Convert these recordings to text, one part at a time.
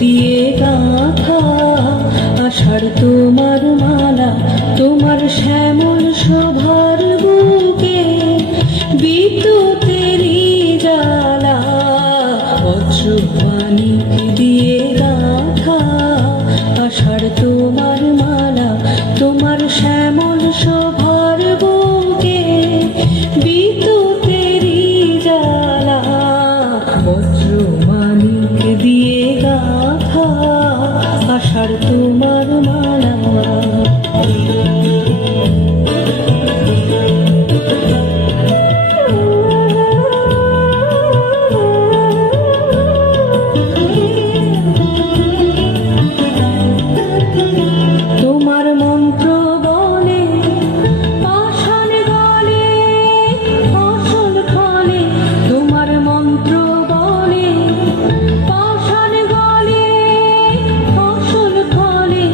দিয়ে গাঁথা আষাঢ় তোমার মালা, তোমার শ্যামল শোভার বুকে বিদ্যুতেরই জ্বালা। বজ্রবাণী দিয়ে গাঁথা আষাঢ় তোমার মালা, তোমার শ্যামল শোভার বুকে বিদ্যুতেরই জ্বালা। বজ্রবাণী দিয়ে গাঁথা আষাঢ় তোমার মালা। তোমার মন্ত্র বলে পাষাণ গলে ফসল ফলে, তোমার মন্ত্র বলে পাষাণ গলে ফসল ফলে।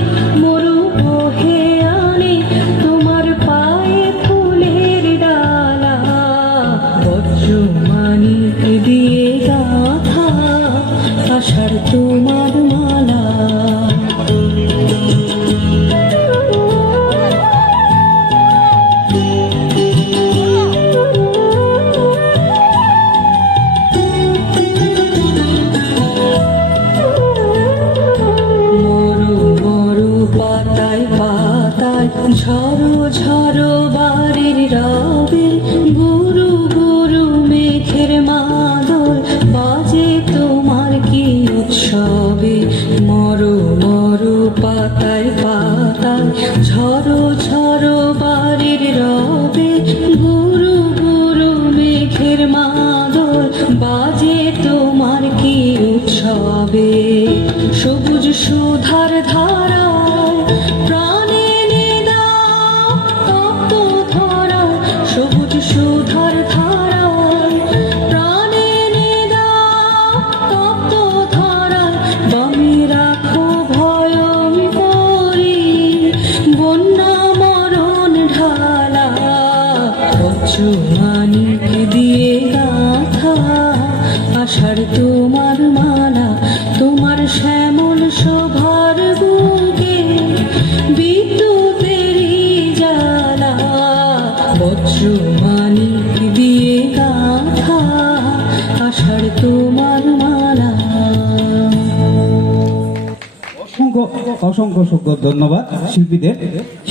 মরু বহে আনে তোমার পায়ে ফুলের ডালা। বজ্রবাণী দিয়ে গাঁথা আষাঢ় তোমার মালা। পাতায় পাতায় ঝড়ো ঝড়ো বাড়ির রবে, গুরু গুরু মেঘের মাদল বাজে তোমার কি উৎসবে। মরো মরো পাতায় পাতায় ঝড়ো ঝড়ো বাড়ির রবে, গুরু গুরু মেঘের মাদল বাজে তোমার কি উৎসবে। সবুজ সুধার ধারা প্রাণে নিদাও তপ্ত ধরা, সবুজ সুধার ধারা প্রাণে নিদাও তপ্ত ধরা। বামে রাখো ভয়ঙ্করী বন্যা মরণ ঢালা। বজ্রবাণী দিয়ে গাঁথা আষাঢ় তোমার মালা, তোমার শ্যামল শোভার বুকে বিদ্যুতেরই জ্বালা। বজ্রবাণী দিয়ে গাঁথা আষাঢ় তোমার মালা। অসংখ্য অসংখ্য ধন্যবাদ শিল্পীদের।